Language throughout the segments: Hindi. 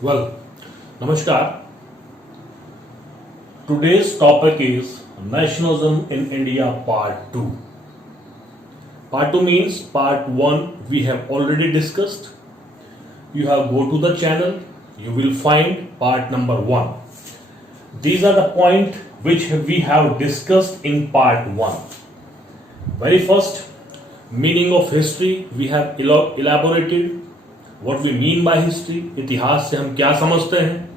Well, Namaskar. Today's topic is Nationalism in India Part 2. Part 2 means Part 1 we have already discussed. You have go to the channel, you will find part number 1. These are the point which we have discussed in Part 1. Very first, meaning of history we have elaborated. What we mean by history, इतिहास से हम क्या समझते हैं.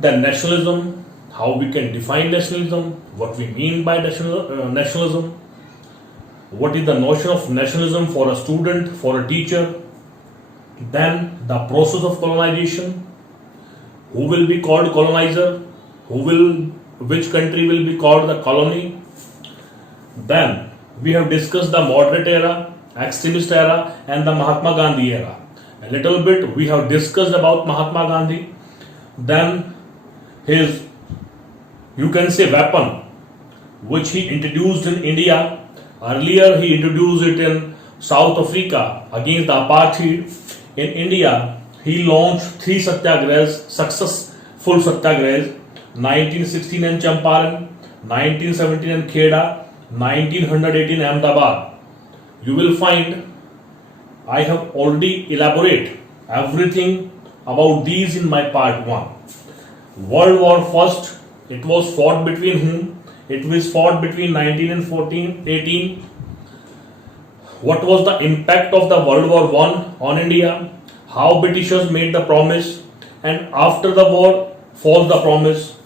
Then nationalism, how we can define nationalism, what we mean by nationalism, what is the notion of nationalism for a student, for a teacher. Then the process of colonization, who will be called colonizer, which country will be called the colony. Then we have discussed the moderate era, extremist era and the Mahatma Gandhi era. A little bit we have discussed about Mahatma Gandhi. Then his, you can say, weapon which he introduced in India. Earlier he introduced it in South Africa against the apartheid. In India he launched 3 satyagrahas, successful satyagrahas: 1916 in Champaran, 1917 in Kheda, 1918 Ahmedabad. You will find I have already elaborated everything about these in my part 1. World War First, it was fought between whom? It was fought between 19 and 18. What was the impact of the World War I on India? How Britishers made the promise, and after the war falls the promise.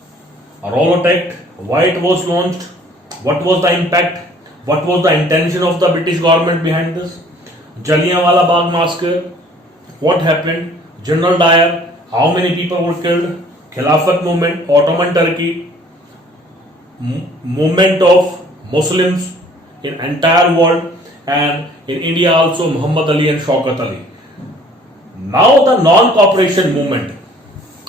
A Rowlatt Act, why it was launched? What was the impact? What was the intention of the British government behind this? Jallianwala Bagh massacre, what happened? General Dyer, how many people were killed? Khilafat movement, Ottoman Turkey, movement of Muslims in entire world, and in India also Muhammad Ali and Shaukat Ali. Now the non-cooperation movement,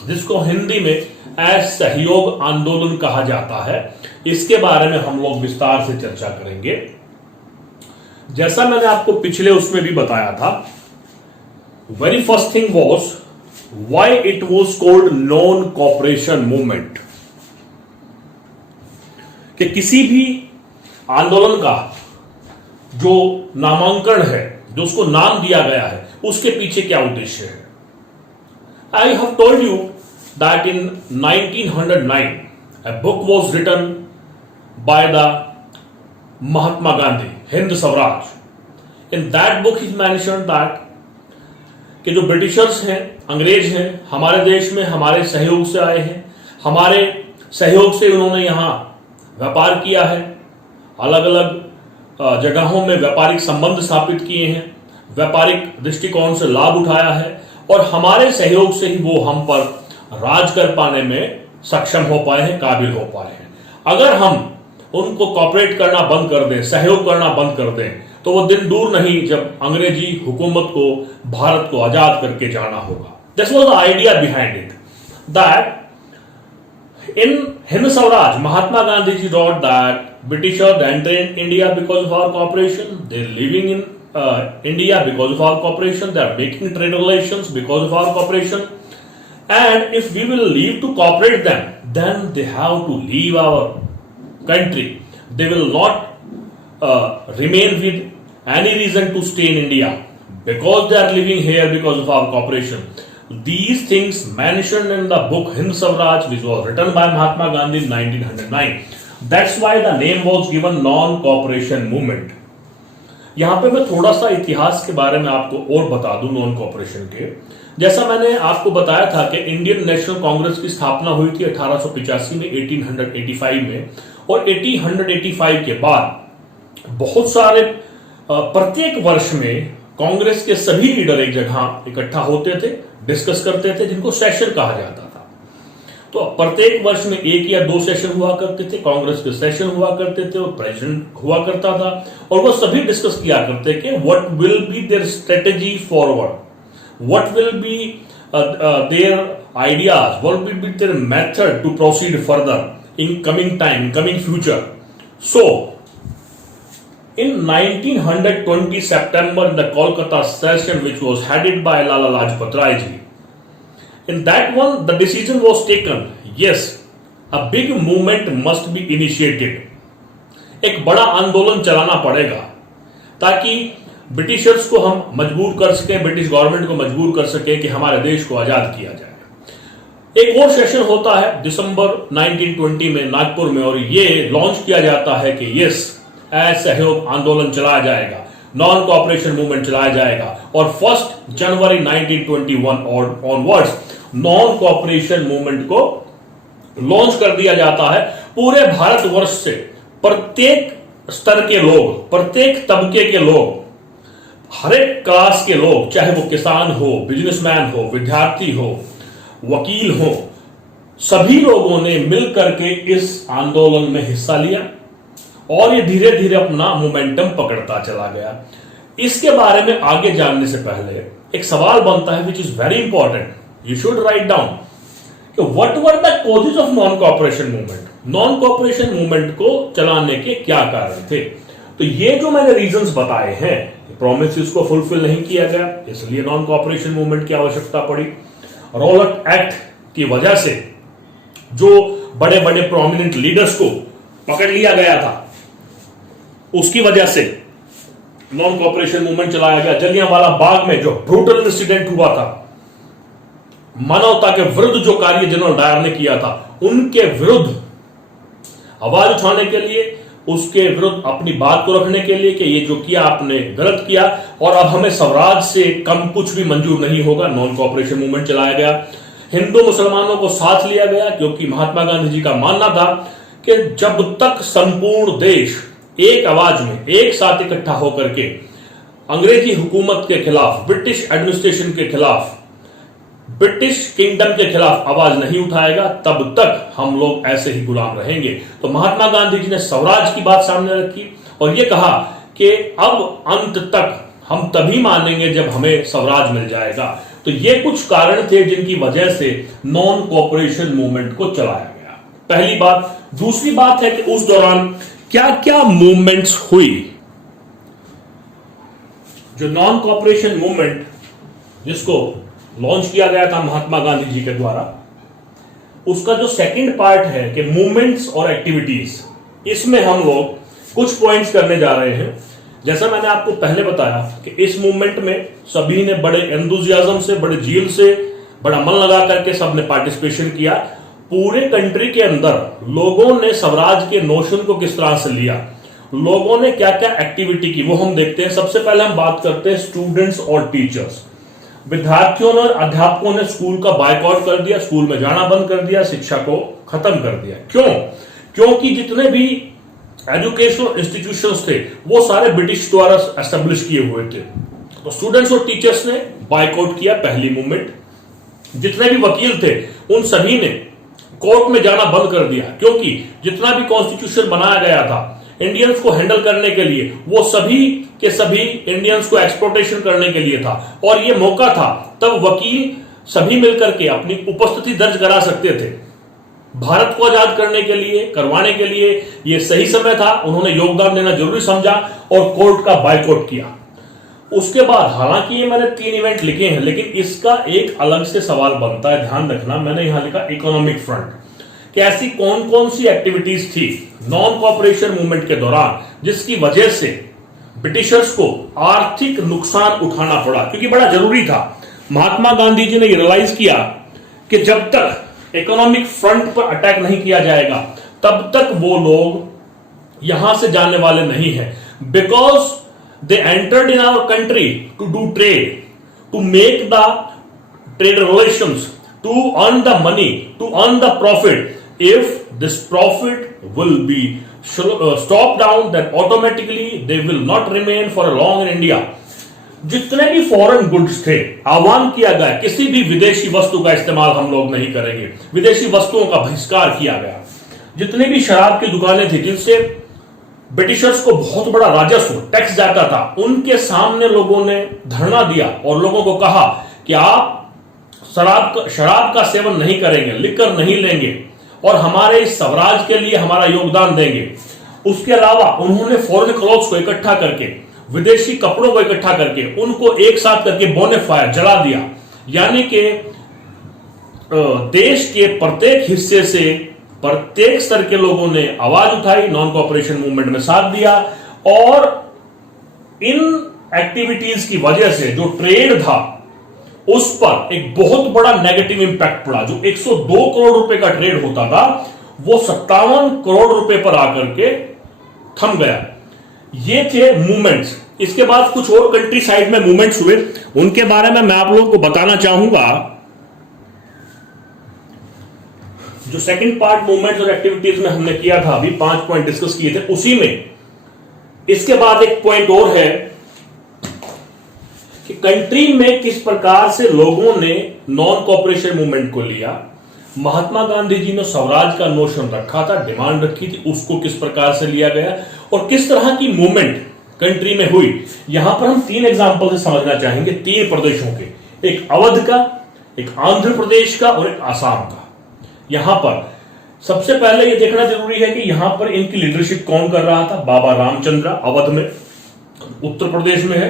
जिसको हिंदी में असहयोग आंदोलन कहा जाता है, इसके बारे में हम लोग विस्तार से चर्चा करेंगे. जैसा मैंने आपको पिछले उसमें भी बताया था, very first thing was why it was called non cooperation movement. कि किसी भी आंदोलन का जो नामांकन है, जो उसको नाम दिया गया है, उसके पीछे क्या उद्देश्य है. I have told you that in 1909 a book was written by the Mahatma Gandhi, Hind Swaraj. In that book is mentioned that कि जो ब्रिटिशर्स हैं, अंग्रेज हैं, हमारे देश में हमारे सहयोग से आए हैं, हमारे सहयोग से उन्होंने यहाँ व्यापार किया है, अलग अलग जगहों में व्यापारिक संबंध स्थापित किए हैं, व्यापारिक दृष्टिकोण से लाभ उठाया है, और हमारे सहयोग से ही वो हम पर राज कर पाने में सक्षम हो पाए हैं, काबिल हो पाए हैं. अगर हम उनको कॉपरेट करना बंद कर दें, सहयोग करना बंद कर दें, तो वो दिन दूर नहीं जब अंग्रेजी हुकूमत को भारत को आजाद करके जाना होगा. This was the idea behind it. That in Hind Swaraj, Mahatma Gandhi ji wrote that Britishers entered India because of our cooperation. They're living in India because of our cooperation. They are making trade relations because of our cooperation. And if we will leave to cooperate them, then they have to leave our country. They will not remain with any reason to stay in India because they are living here because of our cooperation. These things mentioned in the book Hind Swaraj, which was written by Mahatma Gandhi in 1909. That's why the name was given non-cooperation movement. यहाँ पे मैं थोड़ा सा इतिहास के बारे में आपको और बता दूं नॉन कॉपरेशन के. जैसा मैंने आपको बताया था कि इंडियन नेशनल कांग्रेस की स्थापना हुई थी 1885 में, 1885 में, और 1885 के बाद बहुत सारे प्रत्येक वर्ष में कांग्रेस के सभी लीडर एक जगह इकट्ठा होते थे, डिस्कस करते थे, जिनको सेशन कहा जाता था. तो प्रत्येक वर्ष में 1 या 2 सेशन हुआ करते थे, कांग्रेस के सेशन हुआ करते थे, और प्रेसिडेंट हुआ करता था, और वो सभी डिस्कस किया करते कि what will be their strategy forward, what will be their ideas, what will be their method to proceed further in coming time, coming future. So in 1920 September, in the Kolkata session, which was headed by Lala Lajpat Rai ji, In that one, the decision was taken. Yes, a big movement must be initiated. एक बड़ा आंदोलन चलाना पड़ेगा ताकि ब्रिटिशर्स को हम मजबूर कर सकें, ब्रिटिश गवर्नमेंट को मजबूर कर सकें कि हमारे देश को आजाद किया जाए। एक और सेशन होता है दिसंबर 1920 में नागपुर में, और ये लॉन्च किया जाता है कि यस, असहयोग आंदोलन चलाया जाएगा, नॉन कोऑपरेशन मूवमेंट चलाया जाएगा, और 1 जनवरी 1921 और ऑनवर्ड्स नॉन कोऑपरेशन मूवमेंट को लॉन्च कर दिया जाता है। पूरे भारतवर्ष से प्रत्येक स्तर के लोग, प्रत्येक तबके के लोग, हर एक क्लास के लोग, चाहे वो किसान हो, बिजनेसमैन हो, विद्यार्थी हो, वकील हो, सभी लोगों ने मिलकर के इस आंदोलन में हिस्सा लिया और ये धीरे धीरे अपना मोमेंटम पकड़ता चला गया। इसके बारे में आगे जानने से पहले एक सवाल बनता है which is very important, you should write down, what were the causes of non cooperation movement. Non cooperation movement को चलाने के क्या कारण थे? तो ये जो मैंने रीजंस बताए हैं, प्रोमिसेस को फुलफिल नहीं किया गया, इसलिए नॉन कोऑपरेशन मूवमेंट की आवश्यकता पड़ी। रॉलेट एक्ट की वजह से जो बड़े बड़े प्रोमिनेंट लीडर्स को पकड़ लिया गया था, उसकी वजह से नॉन कोऑपरेशन मूवमेंट चलाया गया। जलियांवाला बाग में जो ब्रूटल इंसिडेंट हुआ था, मानवता के विरुद्ध जो कार्य जनरल डायर ने किया था, उनके विरुद्ध आवाज उठाने के लिए, उसके विरुद्ध अपनी बात को रखने के लिए कि ये जो किया आपने गलत किया और अब हमें स्वराज से कम कुछ भी मंजूर नहीं होगा, नॉन कोऑपरेशन मूवमेंट चलाया गया। हिंदू मुसलमानों को साथ लिया गया क्योंकि महात्मा गांधी जी का मानना था कि जब तक संपूर्ण देश एक आवाज में एक साथ इकट्ठा होकर के अंग्रेजी हुकूमत के खिलाफ, ब्रिटिश एडमिनिस्ट्रेशन के खिलाफ, ब्रिटिश किंगडम के खिलाफ आवाज नहीं उठाएगा, तब तक हम लोग ऐसे ही गुलाम रहेंगे। तो महात्मा गांधी जी ने स्वराज की बात सामने रखी और यह कहा कि अब अंत तक हम तभी मानेंगे जब हमें स्वराज मिल जाएगा। तो ये कुछ कारण थे जिनकी वजह से नॉन कोऑपरेशन मूवमेंट को चलाया गया, पहली बात। दूसरी बात है कि उस दौरान क्या क्या मूवमेंट्स हुई। जो नॉन कोऑपरेशन मूवमेंट जिसको लॉन्च किया गया था महात्मा गांधी जी के द्वारा, उसका जो सेकंड पार्ट है कि मूवमेंट्स और एक्टिविटीज, इसमें हम लोग कुछ पॉइंट्स करने जा रहे हैं। जैसा मैंने आपको पहले बताया कि इस मूवमेंट में सभी ने बड़े एंथुसियाज्म से, बड़े जील से, बड़ा मन लगा करके सबने पार्टिसिपेशन किया। पूरे कंट्री के अंदर लोगों ने स्वराज के नोशन को किस तरह से लिया, लोगों ने क्या क्या एक्टिविटी की, वो हम देखते हैं। सबसे पहले हम बात करते हैं स्टूडेंट्स और टीचर्स। विद्यार्थियों और अध्यापकों ने स्कूल का बायकॉट कर दिया, स्कूल में जाना बंद कर दिया, शिक्षा को खत्म कर दिया। क्यों? क्योंकि जितने भी एजुकेशनल इंस्टीट्यूशंस थे वो सारे ब्रिटिश द्वारा एस्टेब्लिश किए हुए थे। तो स्टूडेंट्स और टीचर्स ने बायकॉट किया, पहली मूवमेंट। जितने भी वकील थे उन सभी ने कोर्ट में जाना बंद कर दिया, क्योंकि जितना भी कॉन्स्टिट्यूशन बनाया गया था इंडियंस को हैंडल करने के लिए, वो सभी के सभी इंडियंस को एक्सप्लोटेशन करने के लिए था। और ये मौका था तब वकील सभी मिलकर के अपनी उपस्थिति दर्ज करा सकते थे। भारत को आजाद करने के लिए, करवाने के लिए ये सही समय था, उन्होंने योगदान देना जरूरी समझा और कोर्ट का बायकॉट किया। उसके बाद हालांकि ये मैंने 3 इवेंट लिखे हैं, लेकिन इसका एक अलग से सवाल बनता है, ध्यान रखना। मैंने यहां लिखा इकोनॉमिक फ्रंट, कि ऐसी कौन कौन सी एक्टिविटीज थी नॉन कोऑपरेशन मूवमेंट के दौरान जिसकी वजह से ब्रिटिशर्स को आर्थिक नुकसान उठाना पड़ा, क्योंकि बड़ा जरूरी था। महात्मा गांधी जी ने रियलाइज किया कि जब तक इकोनॉमिक फ्रंट पर अटैक नहीं किया जाएगा तब तक वो लोग यहां से जाने वाले नहीं है। Because they entered in our country to do trade, to make the trade relations, to earn the money, to earn the profit. If this profit will be stopped down, then automatically they will not remain for long in India. जितने भी फॉरेन गुड्स थे, आह्वान किया गया किसी भी विदेशी वस्तु का इस्तेमाल हम लोग नहीं करेंगे, विदेशी वस्तुओं का बहिष्कार किया गया। जितने भी शराब की दुकानें थी जिनसे ब्रिटिशर्स को बहुत बड़ा राजस्व, टैक्स जाता था, उनके सामने लोगों ने धरना दिया और लोगों को कहा कि आप शराब का सेवन नहीं करेंगे, लिकर नहीं लेंगे और हमारे इस स्वराज के लिए हमारा योगदान देंगे। उसके अलावा उन्होंने फॉरेन क्लॉथ्स को इकट्ठा करके, विदेशी कपड़ों को इकट्ठा करके, उनको एक साथ करके बोनेफायर जला दिया। यानी कि देश के प्रत्येक हिस्से से प्रत्येक स्तर के लोगों ने आवाज उठाई, नॉन कोऑपरेशन मूवमेंट में साथ दिया, और इन एक्टिविटीज की वजह से जो ट्रेड था उस पर एक बहुत बड़ा नेगेटिव इंपैक्ट पड़ा। जो 102 करोड़ रुपए का ट्रेड होता था वो 57 करोड़ रुपए पर आकर के थम गया। ये थे मूवमेंट्स। इसके बाद कुछ और कंट्री साइड में मूवमेंट्स हुए, उनके बारे में मैं आप लोगों को बताना चाहूंगा। जो सेकंड पार्ट मूवमेंट्स और एक्टिविटीज में हमने किया था, अभी 5 पॉइंट डिस्कस किए थे, उसी में इसके बाद एक पॉइंट और है कि कंट्री में किस प्रकार से लोगों ने नॉन कोऑपरेशन मूवमेंट को लिया। महात्मा गांधी जी ने स्वराज का नोशन रखा था, डिमांड रखी थी, उसको किस प्रकार से लिया गया और किस तरह की मूवमेंट कंट्री में हुई। यहां पर हम 3 एग्जांपल से समझना चाहेंगे, 3 प्रदेशों के, एक अवध का, एक आंध्र प्रदेश का और एक आसाम का। यहां पर सबसे पहले यह देखना जरूरी है कि यहां पर इनकी लीडरशिप कौन कर रहा था। बाबा रामचंद्र, अवध में, उत्तर प्रदेश में है।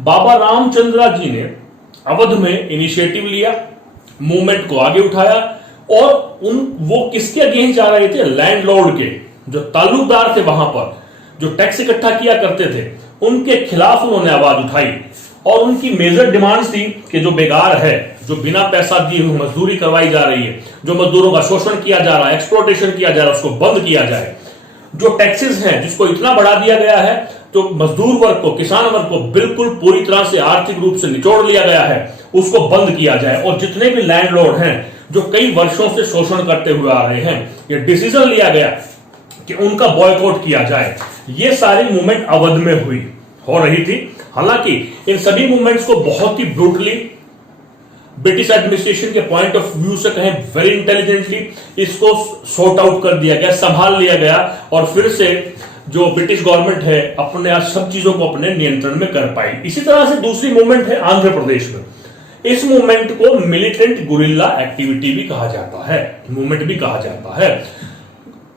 बाबा रामचंद्र जी ने अवध में इनिशिएटिव लिया, मूवमेंट को आगे उठाया, और वो किसके अगेंस्ट जा रहे थे? लैंडलॉर्ड के, जो ताल्लुकदार थे वहां पर, जो टैक्स इकट्ठा किया करते थे, उनके खिलाफ उन्होंने आवाज उठाई। और उनकी मेजर डिमांड्स थी कि जो बेकार है, जो बिना पैसा दिए हुए मजदूरी करवाई जा रही है, जो मजदूरों का शोषण किया जा रहा है, एक्सप्लॉयटेशन किया जा रहा है, उसको बंद किया जाए। जो टैक्सेस हैं जिसको इतना बढ़ा दिया गया है, तो मजदूर वर्ग को, किसान वर्ग को बिल्कुल पूरी तरह से आर्थिक रूप से निचोड़ लिया गया है, उसको बंद किया जाए। और जितने भी लैंडलॉर्ड हैं जो कई वर्षों से शोषण करते हुए आ रहे हैं, यह डिसीजन लिया गया कि उनका बॉयकॉट किया जाए। ये सारी मूवमेंट अवध में हो रही थी। हालांकि इन सभी मूवमेंट्स को बहुत ही ब्रूटली, ब्रिटिश एडमिनिस्ट्रेशन के पॉइंट ऑफ व्यू से कहें वेरी इंटेलिजेंटली, इसको सॉर्ट आउट कर दिया गया, संभाल लिया गया, और फिर से जो ब्रिटिश गवर्नमेंट है अपने सब चीजों को अपने नियंत्रण में कर पाई। इसी तरह से दूसरी मूवमेंट है आंध्र प्रदेश में। इस मूवमेंट को मिलिटेंट गुरिल्ला एक्टिविटी भी कहा जाता है, मूवमेंट भी कहा जाता है।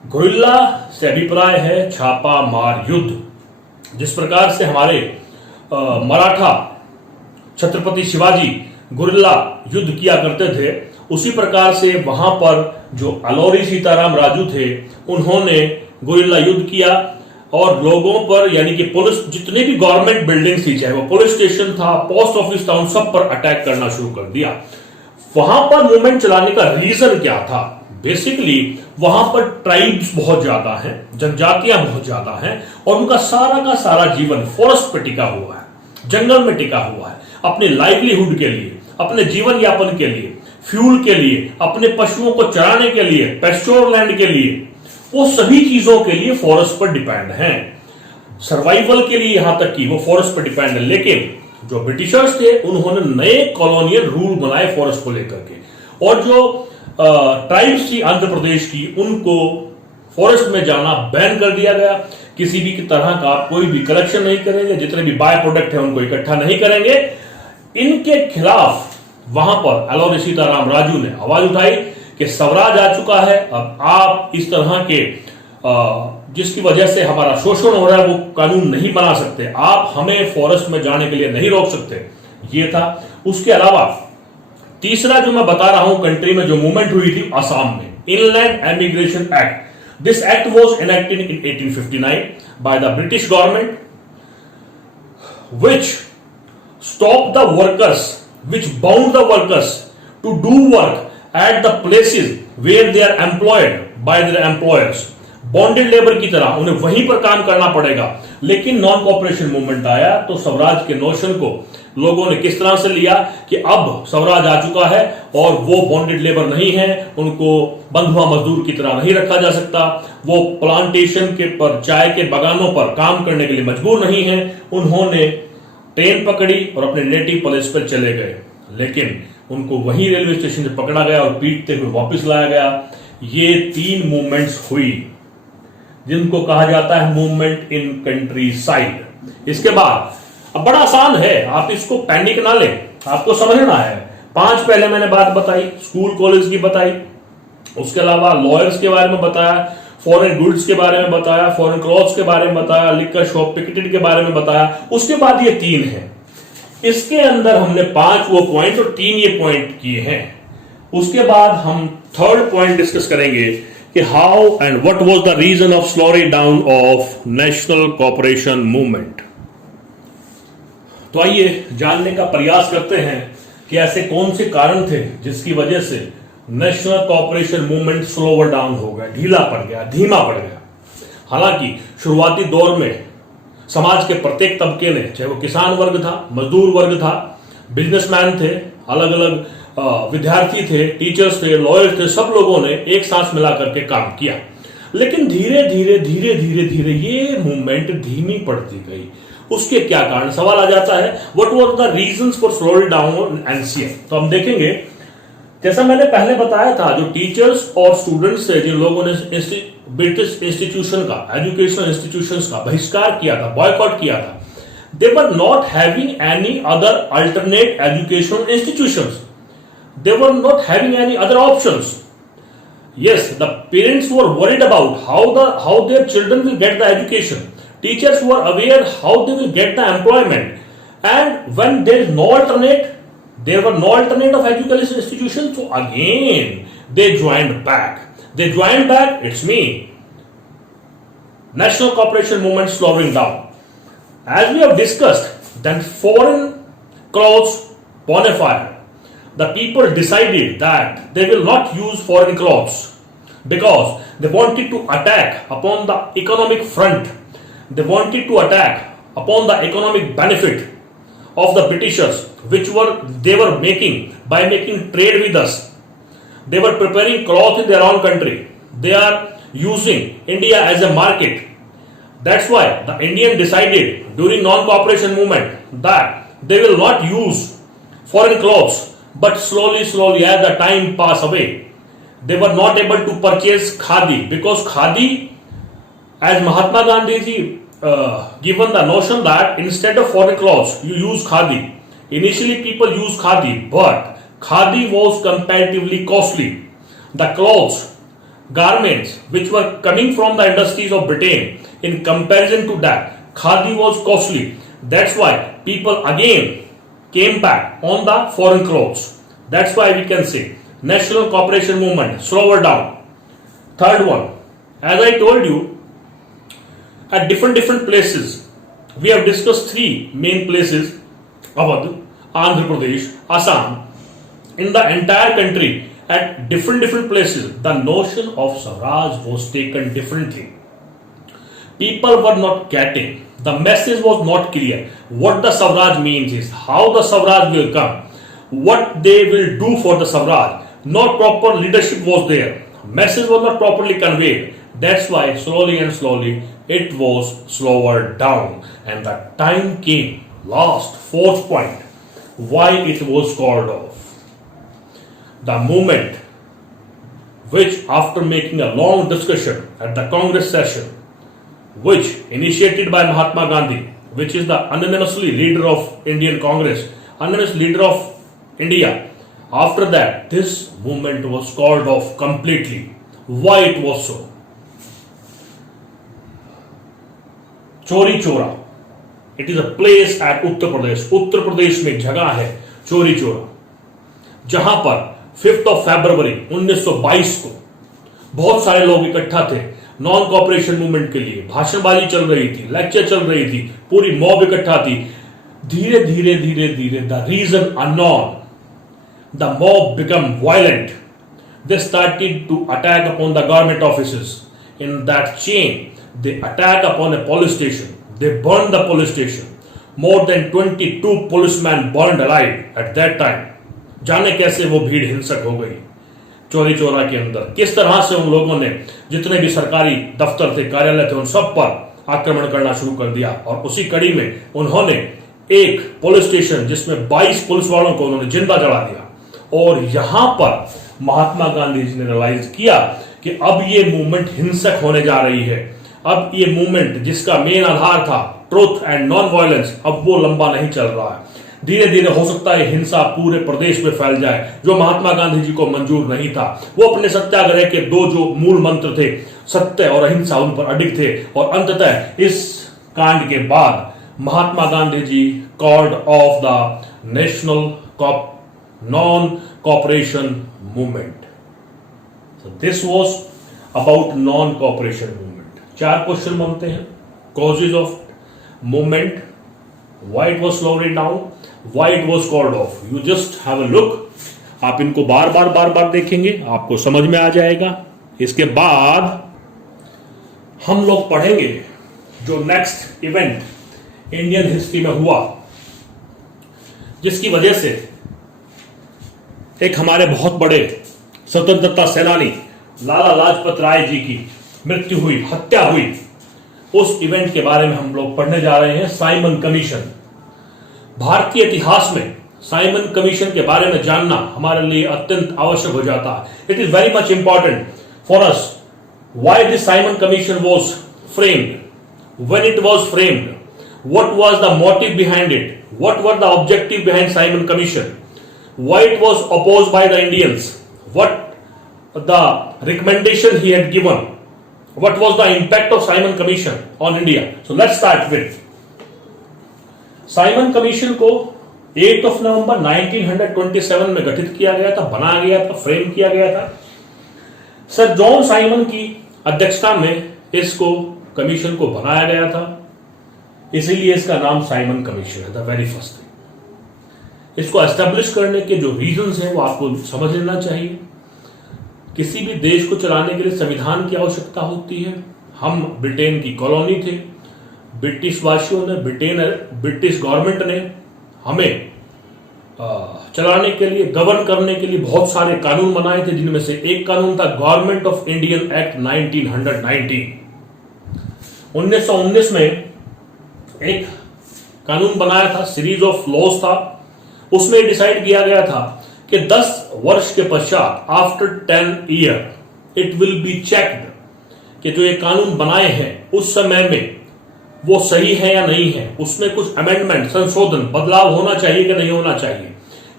गुरिल्ला से अभिप्राय है छापा मार युद्ध। जिस प्रकार से हमारे मराठा छत्रपति शिवाजी गुरिल्ला युद्ध किया करते थे, उसी प्रकार से वहां पर जो अलोरी सीताराम राजू थे, उन्होंने गुरिल्ला युद्ध किया और लोगों पर, यानी कि पुलिस, जितने भी गवर्नमेंट बिल्डिंग्स थी, चाहे वो पुलिस स्टेशन था, पोस्ट ऑफिस था, उन सब पर अटैक करना शुरू कर दिया। वहां पर मूवमेंट चलाने का रीजन क्या था? बेसिकली वहां पर ट्राइब्स बहुत ज्यादा हैं, जनजातियां बहुत ज्यादा हैं, और उनका सारा का सारा जीवन फॉरेस्ट पे टिका हुआ है, जंगल में टिका हुआ है, अपने लाइवलीहुड के लिए, अपने जीवन यापन के लिए, फ्यूल के लिए, अपने पशुओं को चराने के लिए, पेस्टोर लैंड के लिए, वो सभी चीजों के लिए फॉरेस्ट पर डिपेंड हैं। सर्वाइवल के लिए यहां तक कि वो फॉरेस्ट पर डिपेंड है। लेकिन जो ब्रिटिशर्स थे, उन्होंने नए कॉलोनियल रूल बनाए फॉरेस्ट को लेकर के, और जो ट्राइब्स थी आंध्र प्रदेश की, उनको फॉरेस्ट में जाना बैन कर दिया गया। किसी भी तरह का कोई भी कलेक्शन नहीं करेंगे, जितने भी बाय प्रोडक्ट है उनको इकट्ठा नहीं करेंगे। इनके खिलाफ वहां पर अलोरी सीताराम राजू ने आवाज उठाई कि स्वराज आ चुका है, अब आप इस तरह के जिसकी वजह से हमारा शोषण हो रहा है वो कानून नहीं बना सकते, आप हमें फॉरेस्ट में जाने के लिए नहीं रोक सकते। ये था। उसके अलावा तीसरा जो मैं बता रहा हूं कंट्री में जो मूवमेंट हुई थी आसाम में, inland emigration act. This act was enacted in 1859 by the British government, which stopped the workers, which bound the workers to do work at the places where they are employed by their employers. Bonded labour की तरह उन्हें वहीं पर काम करना पड़ेगा। लेकिन नॉन कॉपरेशन मूवमेंट आया तो स्वराज के नोशन को लोगों ने किस तरह से लिया कि अब स्वराज आ चुका है और वो बॉन्डेड लेबर नहीं है, उनको बंधुआ मजदूर की तरह नहीं रखा जा सकता, वो प्लांटेशन के पर, चाय के बागानों पर काम करने के लिए मजबूर नहीं है। उन्होंने ट्रेन पकड़ी और अपने नेटिव प्लेस पर चले गए, लेकिन उनको वहीं रेलवे स्टेशन से पकड़ा गया और पीटते हुए वापस लाया गया। ये 3 मूवमेंट्स हुई जिनको कहा जाता है मूवमेंट इन कंट्री साइड। इसके बाद अब बड़ा आसान है, आप इसको पैनिक ना लें, आपको समझना है। 5 पहले मैंने बात बताई, स्कूल कॉलेज की बताई, उसके अलावा लॉयर्स के बारे में बताया, फॉरेन गुड्स के बारे में बताया, फॉरेन क्लॉथ्स के बारे में बताया, लिकर शॉप पिकेटेड के बारे में बताया। उसके बाद ये 3 है। इसके अंदर हमने 5 वो पॉइंट और 3 ये पॉइंट किए हैं। उसके बाद हम थर्ड पॉइंट डिस्कस करेंगे कि how and what was the reason of slowing down of national cooperation movement. तो आइए जानने का प्रयास करते हैं कि ऐसे कौन से कारण थे जिसकी वजह से national cooperation movement slower down हो गया, ढीला पड़ गया, धीमा पड़ गया। हालांकि शुरुआती दौर में समाज के प्रत्येक तबके ने, चाहे वो किसान वर्ग था, मजदूर वर्ग था, बिजनेसमैन थे, अलग अलग विद्यार्थी थे, टीचर्स थे, लॉयर थे, सब लोगों ने एक सांस मिलाकर के काम किया। लेकिन धीरे धीरे धीरे धीरे धीरे ये मूवमेंट धीमी पड़ती गई। उसके क्या कारण, सवाल आ जाता है what were the reasons for slowing down NCM. तो हम देखेंगे, जैसा मैंने पहले बताया था, जो टीचर्स और स्टूडेंट्स थे, जिन लोगों ने ब्रिटिश इंस्टीट्यूशन का, एजुकेशनल इंस्टीट्यूशंस का बहिष्कार किया था, बॉयकॉट किया था, they were not having any other alternate educational institutions. They were not having any other options. Yes, the parents were worried about how their children will get the education. Teachers were aware how they will get the employment. And when there is no alternate, there were no alternate of educational institutions. So again, they joined back. They joined back. It's me. National cooperation movement slowing down. As we have discussed, then foreign clothes bonfire. The people decided that they will not use foreign clothes because they wanted to attack upon the economic front. They wanted to attack upon the economic benefit of the Britishers, which they were making by making trade with us. They were preparing cloth in their own country. They are using India as a market. That's why the Indian decided during non-cooperation movement that they will not use foreign clothes, but slowly as the time pass away, they were not able to purchase khadi because khadi, as Mahatma Gandhi ji given the notion that instead of foreign clothes you use khadi. Initially people used khadi, but khadi was comparatively costly. The clothes, garments which were coming from the industries of Britain, in comparison to that, khadi was costly. That's why people again came back on the foreign clothes. That's why we can say national cooperation movement slower down. Third one, as I told you, at different places, we have discussed three main places: Awadh, Andhra Pradesh, Assam. In the entire country, at different places, the notion of Swaraj was taken differently. People were not getting. The message was not clear. What the Swaraj means is how the Swaraj will come, what they will do for the Swaraj. Not proper leadership was there. Message was not properly conveyed. That's why slowly it was slower down. And the time came. Last fourth point. Why it was called off. The movement, which after making a long discussion at the Congress session, which initiated by Mahatma Gandhi, which is the unanimously leader of Indian Congress, unanimous leader of India. After that, this movement was called off completely. Why it was so? चोरी चोरा. It is a place at Uttar Pradesh. Uttar Pradesh में एक जगह है चोरी चोरा, जहां पर 5th of February 1922 को बहुत सारे लोग इकट्ठा थे नॉन कॉपरेशन मूवमेंट के लिए. भाषणबाजी चल रही थी, लेक्चर चल रही थी, पूरी मॉब इकट्ठा थी. धीरे धीरे the reason unknown, the mob become violent. They started to attack upon the government offices. In that chain, they attacked upon a police station. They burned the police station. More than 22 policemen burned alive at that time. जाने कैसे वो भीड़ हिंसक हो गई चोरी चोरा के अंदर. किस तरह से उन लोगों ने जितने भी सरकारी दफ्तर थे, कार्यालय थे, उन सब पर आक्रमण करना शुरू कर दिया. और उसी कड़ी में उन्होंने एक पुलिस स्टेशन जिसमें 22 पुलिस वालों को उन्होंने जिंदा जला दिया. और यहां पर महात्मा गांधी जी ने रियलाइज किया कि अब ये मूवमेंट हिंसक होने जा रही है. अब ये मूवमेंट जिसका मेन आधार था ट्रुथ एंड नॉन वायलेंस, अब वो लंबा नहीं चल रहा है. धीरे धीरे हो सकता है हिंसा पूरे प्रदेश में फैल जाए, जो महात्मा गांधी जी को मंजूर नहीं था. वो अपने सत्याग्रह के दो जो मूल मंत्र थे, सत्य और अहिंसा, उन पर अडिग थे. और अंततः इस कांड के बाद Mahatma Gandhi ji called off the national non-cooperation movement. So this was about non-cooperation movement. 4 question बनते हैं. Causes of movement, why it was slowed down, why it was called off. You just have a look. आप इनको बार बार देखेंगे, आपको समझ में आ जाएगा. इसके बाद हम लोग पढ़ेंगे जो नेक्स्ट इवेंट इंडियन हिस्ट्री में हुआ, जिसकी वजह से एक हमारे बहुत बड़े स्वतंत्रता सेनानी लाला लाजपत राय जी की मृत्यु हुई, हत्या हुई. उस इवेंट के बारे में हम लोग पढ़ने जा रहे हैं. Simon commission. भारतीय इतिहास में साइमन कमीशन के बारे में जानना हमारे लिए अत्यंत आवश्यक हो जाता है. It is very much important for us why this Simon commission was framed, when it was framed, what was the motive behind it, what were the objective behind Simon commission, why it was opposed by the Indians, what the recommendation he had given, what was the impact of Simon Commission on India. So let's start with Simon Commission को 8 of November 1927 में गठित किया गया था, बनाया गया था, फ्रेम किया गया था. सर जॉन साइमन की अध्यक्षता में इसको कमीशन को बनाया गया था, इसीलिए इसका नाम साइमन कमीशन है. द वेरी फर्स्ट थिंग, इसको एस्टेब्लिश करने के जो रीजंस हैं वो आपको समझ लेना चाहिए. किसी भी देश को चलाने के लिए संविधान की आवश्यकता होती है. हम ब्रिटेन की कॉलोनी थे. ब्रिटिश वासियों ने, ब्रिटिश गवर्नमेंट ने हमें चलाने के लिए, गवर्न करने के लिए बहुत सारे कानून बनाए थे, जिनमें से एक कानून था गवर्नमेंट ऑफ इंडियन एक्ट 1919. 1919 में एक कानून बनाया था, सीरीज ऑफ लॉज था. उसमें डिसाइड किया गया था कि 10 वर्ष के पश्चात, after 10 year, it will be checked कि जो ये कानून बनाए हैं उस समय में वो सही है या नहीं है, उसमें कुछ अमेंडमेंट, संशोधन, बदलाव होना चाहिए कि नहीं होना चाहिए.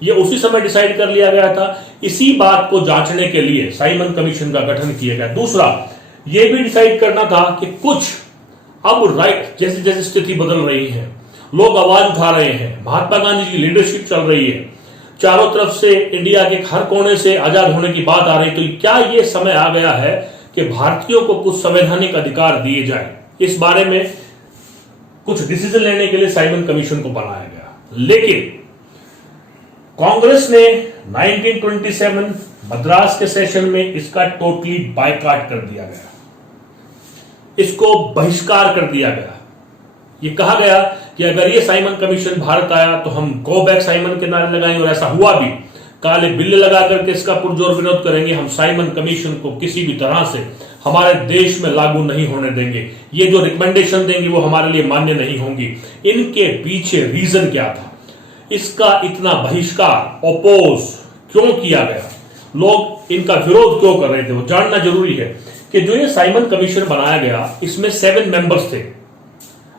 ये उसी समय डिसाइड कर लिया गया था. इसी बात को जांचने के लिए साइमन कमीशन का गठन किया गया. दूसरा, ये भी डिसाइड करना था कि कुछ अब राइट, जैसे जैसे स्थिति बदल रही है, लोग आवाज उठा रहे हैं, महात्मा गांधी की लीडरशिप चल रही है, चारों तरफ से इंडिया के हर कोने से आजाद होने की बात आ रही, तो क्या ये समय आ गया है कि भारतीयों को कुछ संवैधानिक अधिकार दिए जाए. इस बारे में कुछ डिसीजन लेने के लिए साइमन कमीशन को बनाया गया. लेकिन कांग्रेस ने 1927 मद्रास के सेशन में इसका टोटली बायकॉट कर दिया गया, इसको बहिष्कार कर दिया गया. ये कहा गया कि अगर ये साइमन कमीशन भारत आया तो हम गो बैक साइमन के नारे लगाएंगे, और ऐसा हुआ भी. काले बिल्ले लगा करके इसका पुरजोर विरोध करेंगे. हम साइमन कमीशन को किसी भी तरह से हमारे देश में लागू नहीं होने देंगे. ये जो रिकमेंडेशन देंगे वो हमारे लिए मान्य नहीं होंगी. इनके पीछे रीजन क्या था, इसका इतना बहिष्कार, ओपोज क्यों किया गया, लोग इनका विरोध क्यों कर रहे थे, वो जानना जरूरी है. कि जो ये साइमन कमीशन बनाया गया, इसमें 7 मेंबर्स थे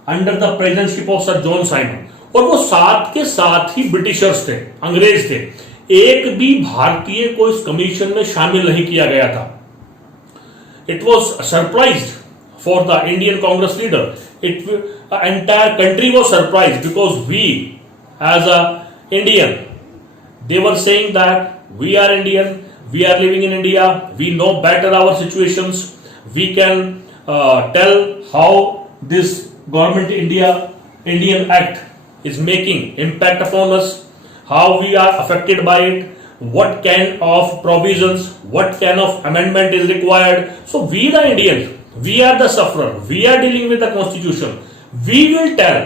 under the presidentship of sir John Simon, और वो साथ के साथ ही ब्रिटिशर्स थे, अंग्रेज थे. एक भी भारतीय को इस कमीशन में शामिल नहीं किया गया था. It was surprised for the Indian Congress leader. It entire country was surprised because we as a Indian, they were saying that we are Indian, we are living in India, we know better our situations, we can tell how this government Indian Act is making impact upon us, how we are affected by it, what kind of provisions, what kind of amendment is required. So we the Indians, we are the sufferer, we are dealing with the constitution, we will tell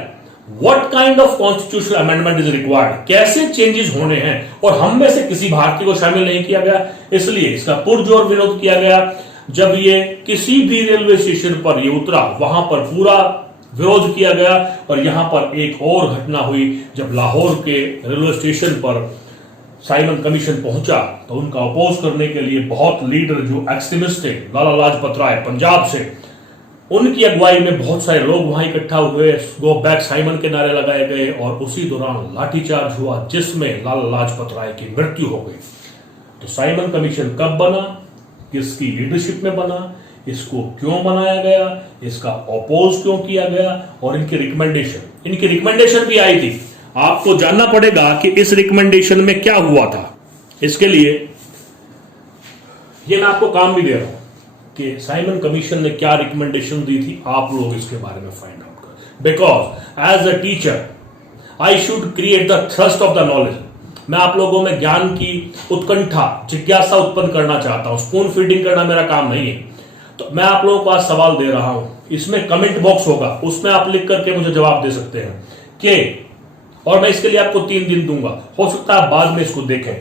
what kind of constitutional amendment is required, कैसे चेंजेस होने हैं. और हम में से किसी भारतीय को शामिल नहीं किया गया, इसलिए इसका पुरजोर विरोध किया गया. जब ये किसी भी रेलवे स्टेशन पर ये उतरा, वहां पर पूरा विरोध किया गया. और यहां पर एक और घटना हुई, जब लाहौर के रेलवे स्टेशन पर साइमन कमीशन पहुंचा तो उनका अपोज करने के लिए बहुत लीडर जो एक्सट्रीमिस्ट थे, लाला लाजपत राय पंजाब से, उनकी अगुवाई में बहुत सारे लोग वहां इकट्ठा हुए. गो बैक साइमन के नारे लगाए गए और उसी दौरान लाठीचार्ज हुआ, जिसमें लाला लाजपत राय की मृत्यु हो गई. तो साइमन कमीशन कब बना, किसकी लीडरशिप में बना, इसको क्यों बनाया गया, इसका अपोज क्यों किया गया, और इनकी रिकमेंडेशन भी आई थी. आपको जानना पड़ेगा कि इस रिकमेंडेशन में क्या हुआ था। इसके लिए ये मैं आपको काम भी दे रहा हूं कि साइमन कमीशन ने क्या रिकमेंडेशन दी थी, आप लोग इसके बारे में फाइंड आउट करें। Because as a teacher I should create the thrust of the knowledge. मैं आप लोगों में ज्ञान की उत्कंठा, जिज्ञासा उत्पन्न करना चाहता हूं। स्पून फीडिंग करना मेरा काम नहीं है। तो मैं आप लोगों को आज सवाल दे रहा हूं, इसमें कमेंट बॉक्स होगा, उसमें आप लिख करके मुझे जवाब दे सकते हैं कि, और मैं इसके लिए आपको 3 दिन दूंगा, हो सकता है बाद में इसको देखें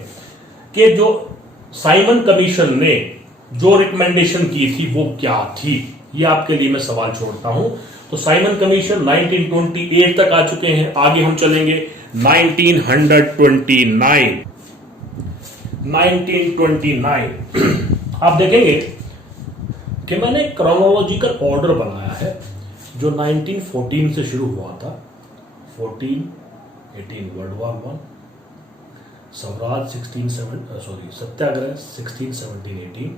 कि जो साइमन कमीशन ने जो रिकमेंडेशन की थी वो क्या थी। ये आपके लिए मैं सवाल छोड़ता हूं। तो साइमन कमीशन 1928 तक आ चुके हैं, आगे हम चलेंगे 1929। आप देखेंगे कि मैंने क्रोनोलॉजिकल ऑर्डर बनाया है जो 1914 से शुरू हुआ था। 1418 वर्ल्ड वॉर 1, स्वराज सत्याग्रह 1617-18,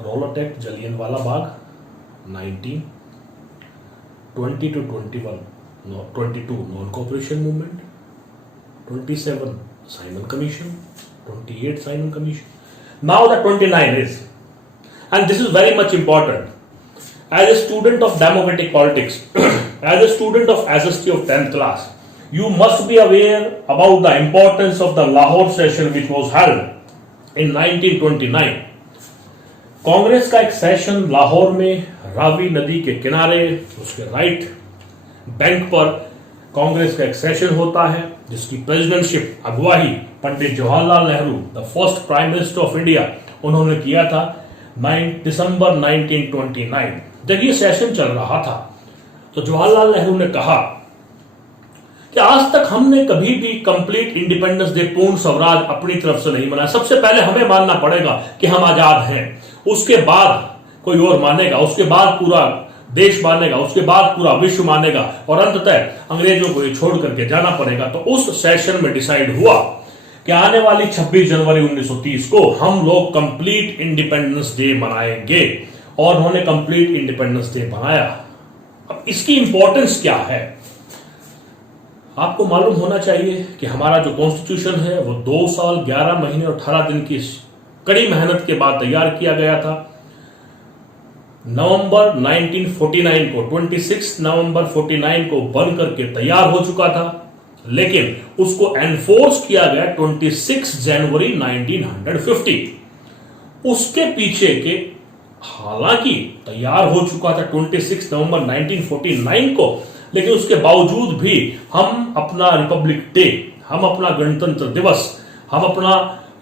रोलोटेक Jallianwala Bagh 19, 20 to 21 22 non cooperation movement, 27 Simon Commission, 28 Simon Commission. Now the 29 is, and this is very much important. As a student of democratic politics, as a student of SST of 10th class, you must be aware about the importance of the Lahore session which was held in 1929. Congress का एक सेशन लाहौर में रावी नदी के किनारे उसके राइट बैंक पर कांग्रेस का एक सेशन होता है जिसकी प्रेसिडेंटशिप अगुवाई Pandit Jawaharlal Nehru, the first prime minister of India, उन्होंने किया था 9 दिसंबर 1929। जब ये सेशन चल रहा था तो जवाहरलाल नेहरू ने कहा कि आज तक हमने कभी भी कंप्लीट इंडिपेंडेंस डे, पूर्ण स्वराज अपनी तरफ से नहीं मनाया। सबसे पहले हमें मानना पड़ेगा कि हम आजाद हैं, उसके बाद कोई और मानेगा, उसके बाद पूरा देश मानेगा, उसके बाद पूरा विश्व मानेगा और अंततः अंग्रेजों को ये छोड़ करके जाना पड़ेगा। तो उस सेशन में डिसाइड हुआ कि आने वाली 26 जनवरी 1930 को हम लोग कंप्लीट इंडिपेंडेंस डे मनाएंगे और उन्होंने कंप्लीट इंडिपेंडेंस डे बनाया। अब इसकी इंपॉर्टेंस क्या है आपको मालूम होना चाहिए कि हमारा जो कॉन्स्टिट्यूशन है वो 2 साल 11 महीने और 18 दिन की कड़ी मेहनत के बाद तैयार किया गया था। नवंबर 1949 को, 26 नवंबर 49 को बन करके तैयार हो चुका था, लेकिन उसको एनफोर्स किया गया 26 जनवरी 1950। उसके पीछे के, हालांकि तैयार हो चुका था 26 नवंबर 1949 को, लेकिन उसके बावजूद भी हम अपना रिपब्लिक डे, हम अपना गणतंत्र दिवस, हम अपना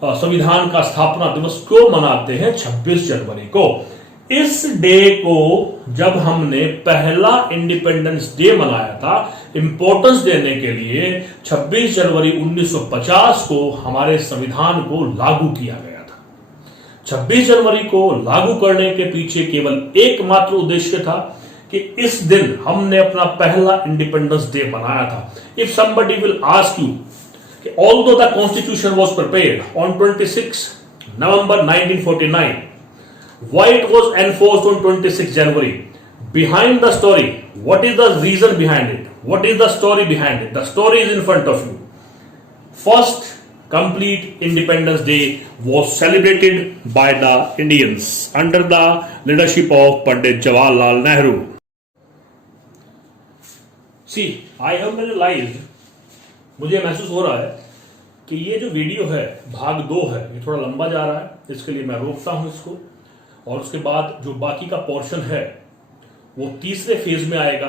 संविधान का स्थापना दिवस क्यों मनाते हैं 26 जनवरी को। इस डे को जब हमने पहला इंडिपेंडेंस डे मनाया था, इंपॉर्टेंस देने के लिए 26 जनवरी 1950 को हमारे संविधान को लागू किया गया था। 26 जनवरी को लागू करने के पीछे केवल एकमात्र उद्देश्य था कि इस दिन हमने अपना पहला इंडिपेंडेंस डे मनाया था। If somebody will ask you कि although the constitution was prepared on 26 November 1949, why it was enforced on 26 January, behind the story, what is the reason behind it, what is the story behind it? The story is in front of you. First complete independence day was celebrated by the Indians under the leadership of Pandit Jawaharlal Nehru. See, I have realized, मुझे महसूस हो रहा है कि ये जो वीडियो है भाग 2 है, ये थोड़ा लंबा जा रहा है, इसके लिए मैं रोकता हूं इसको, और उसके बाद जो बाकी का पोर्शन है वो तीसरे फेज में आएगा।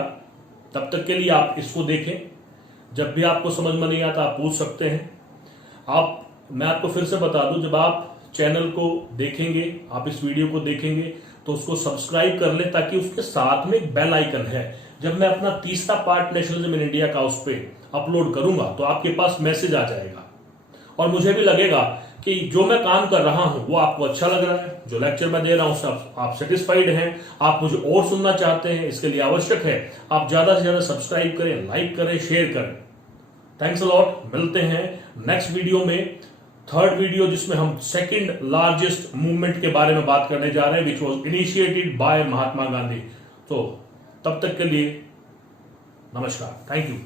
तब तक के लिए आप इसको देखें। जब भी आपको समझ में नहीं आता आप पूछ सकते हैं। मैं आपको फिर से बता दूं, जब आप चैनल को देखेंगे, आप इस वीडियो को देखेंगे तो उसको सब्सक्राइब कर लें, ताकि उसके साथ में एक बेल आइकन है। जब मैं अपना तीसरा पार्ट नेशनलिज्म इन इंडिया का उस पर अपलोड करूंगा तो आपके पास मैसेज आ जाएगा और मुझे भी लगेगा कि जो मैं काम कर रहा हूं वो आपको अच्छा लग रहा है, जो लेक्चर मैं दे रहा हूं उससे आप सेटिस्फाइड हैं, आप मुझे और सुनना चाहते हैं। इसके लिए आवश्यक है आप ज्यादा से ज्यादा सब्सक्राइब करें, लाइक करें, शेयर करें। Thanks a lot. मिलते हैं नेक्स्ट वीडियो में, थर्ड वीडियो, जिसमें हम सेकंड लार्जेस्ट मूवमेंट के बारे में बात करने जा रहे हैं, which was initiated by Mahatma Gandhi. तो तब तक के लिए नमस्कार, थैंक यू।